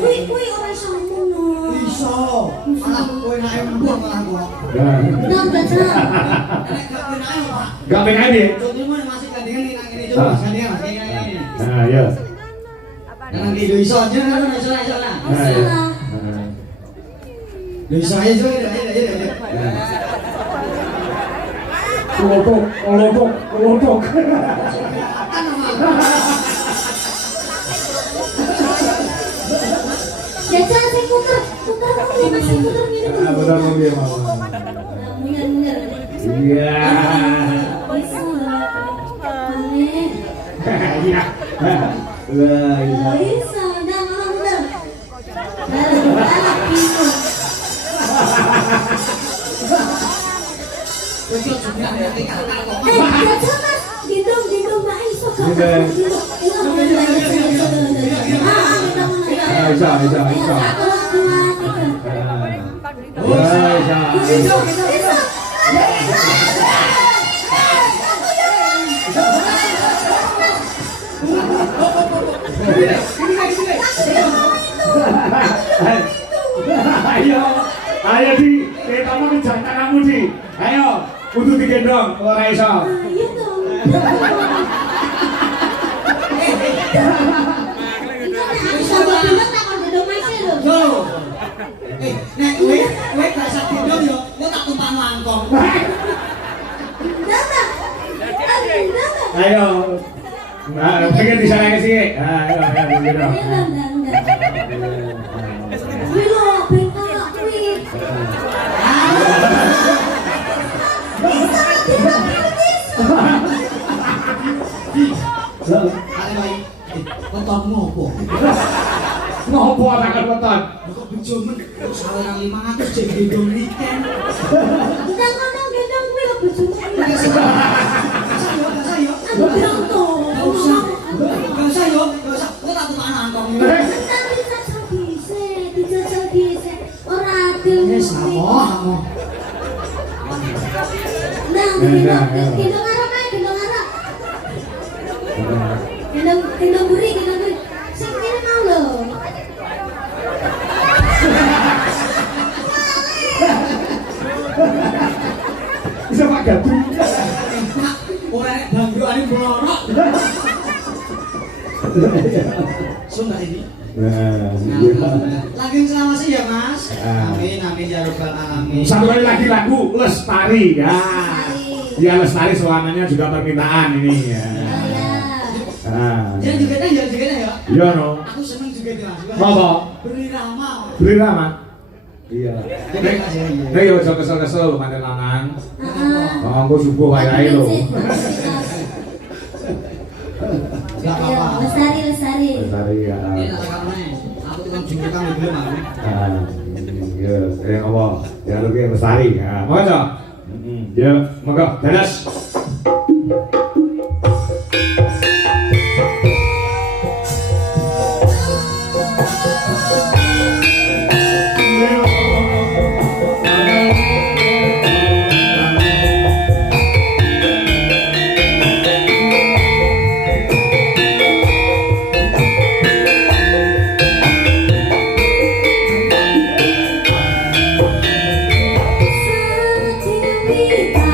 kuwi ora iso ngono. Iso. Malah kowe nek mbuh malah kok. Nang baca. Nek gak penae, Pak. Gak penae piye? Contohnya masih gandengan nang ngene coba, gandengan Mas. Ini. Nah, ya. Nang iki iso aja kan iso lah. Salah. Iso aja coba ya. Kelompok. Jajan sing puter masih puter ngene. Benar mobil mama. Munyer. Iya. Bisa. Aneh. Iya. Lah, iya. Bisa, dah malah bener. Anak pintu. Jajan mas, gendong Mbak Iso gak? Ayo di, kamu kejar kamu di. Ayo, untuk digendong, ora iso. Ayo dong. Sama bilang tak kon gendong masih lho. Yo. Nek kowe gak sak gendong yo, kowe tak tumpang langkong. Datang. Ayo. Nah, pengen di sana ke sini. Ayo, gendong. Wih lo, bengkak wih. Kali wae. Kontonmu opo? Ngopo takon weton? Kok bejomen saweran 500 jek gendong weekend. Kita ngomong gendong wih lo bojomu. Gak usah yo. Aku bilang tuh. Gak usah. Kowe tak tumpang langkong. Dijajal bisa. Ora adil. Wis amo. Nah, gendong arah main, gendong arah. Gendong buri. Sing kene mau lho. Bisa Pak Gadu. Pak, ora nek bangrokane blorok. Sumpah ini. Nah, Lagi selawase ya Mas. Amin ya rabbal alamin. satu kali lagi lagu Lestari ya. Ya Lestari selamanya juga permintaan ini ya. Nah. Jangan juga ya. Iya no. Aku seneng juga Mas. Apa? Beri Rama. Iya. Nek yo aja kesel-kesel manten lanang. Heeh. Engko subuh wayahe lho. Enggak apa-apa. Lestari. Lestari ya. Ini tak karena aku tukang jungkir kamu belum aku. Ya, apa? Ya lebih Lestari. Ya, mau aja. Ya, monggo, dadas. Setiap kita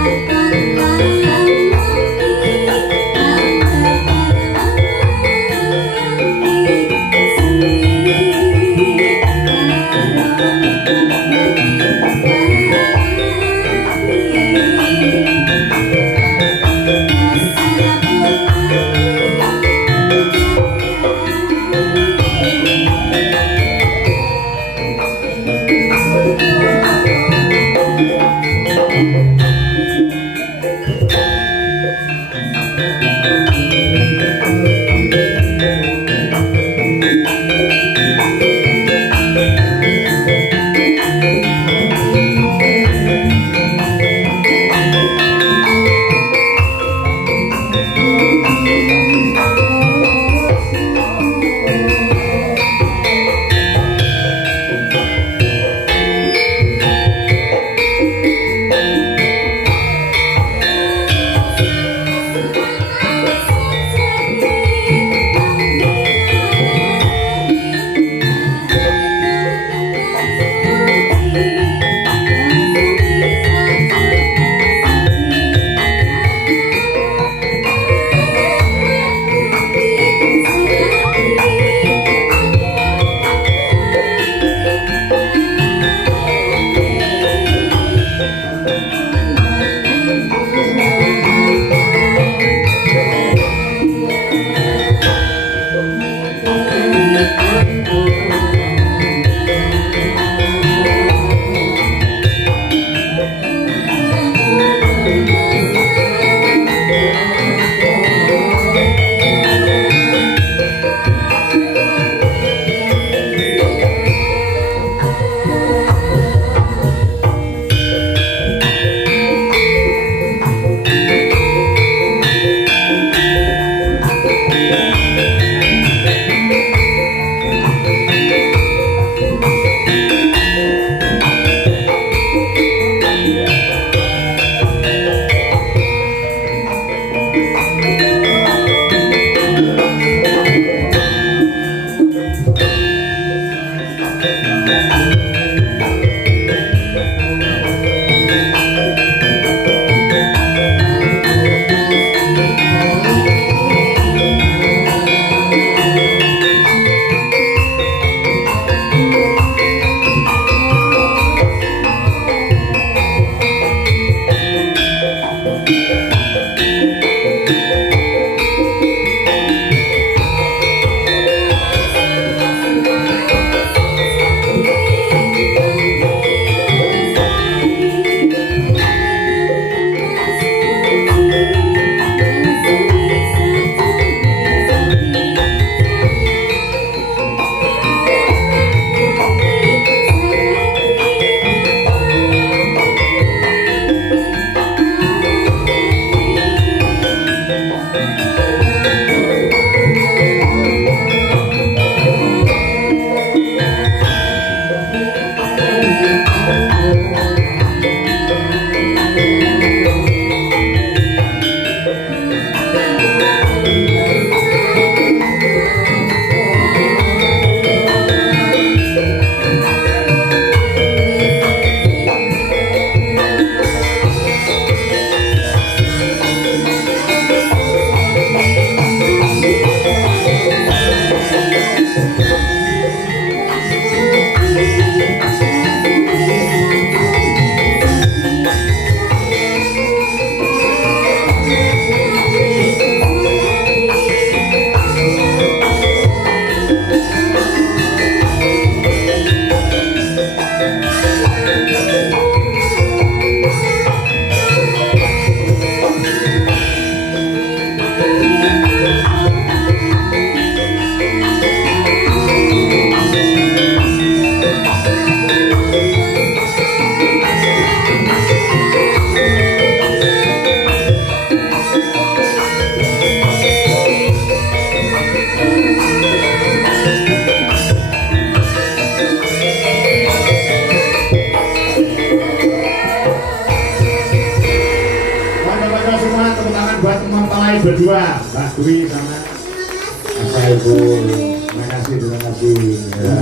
berdua, Mbak Dwi sama Mas Saiful. Terima kasih, terima kasih. Ya.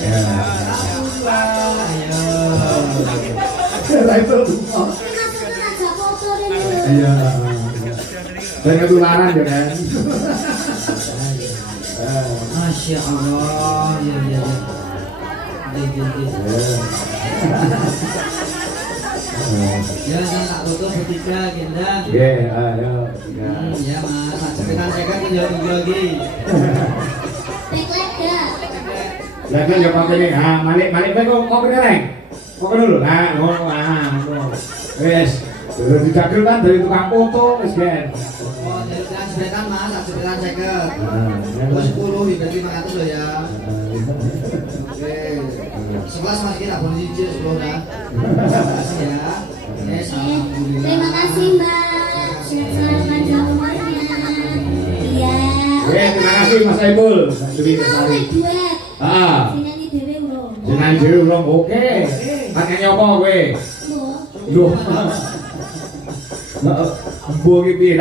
Ya. Ya, itu. Iya. Dan ketularan ya kan. Masya Allah, ya ya ya. Ya, saya tak foto bertiga, Genda. Oke, ayo. Ya mas, sekitar saya kan menjauh lagi. Lagi ya kopi nih, malik kopi nih, kopi dulu, wes, udah dicakil kan dari tukang foto, wes kan. Oh, dari tukang sebetan mas, sekitar saya ke. Terus 10, berarti 500 loh ya. Oke, 11 mas kita boleh cicil 10 dah. Terima kasih ya. Terima kasih Mbak. Selamat panjang umurnya. Iya. Oke, terima kasih Mas Saiful. Kita oleh duet. Sinani Dewi Urung. Jenang Dewi Urung, oke. Pakai nyopo kowe? Loh. Loh. Mbok iki piye?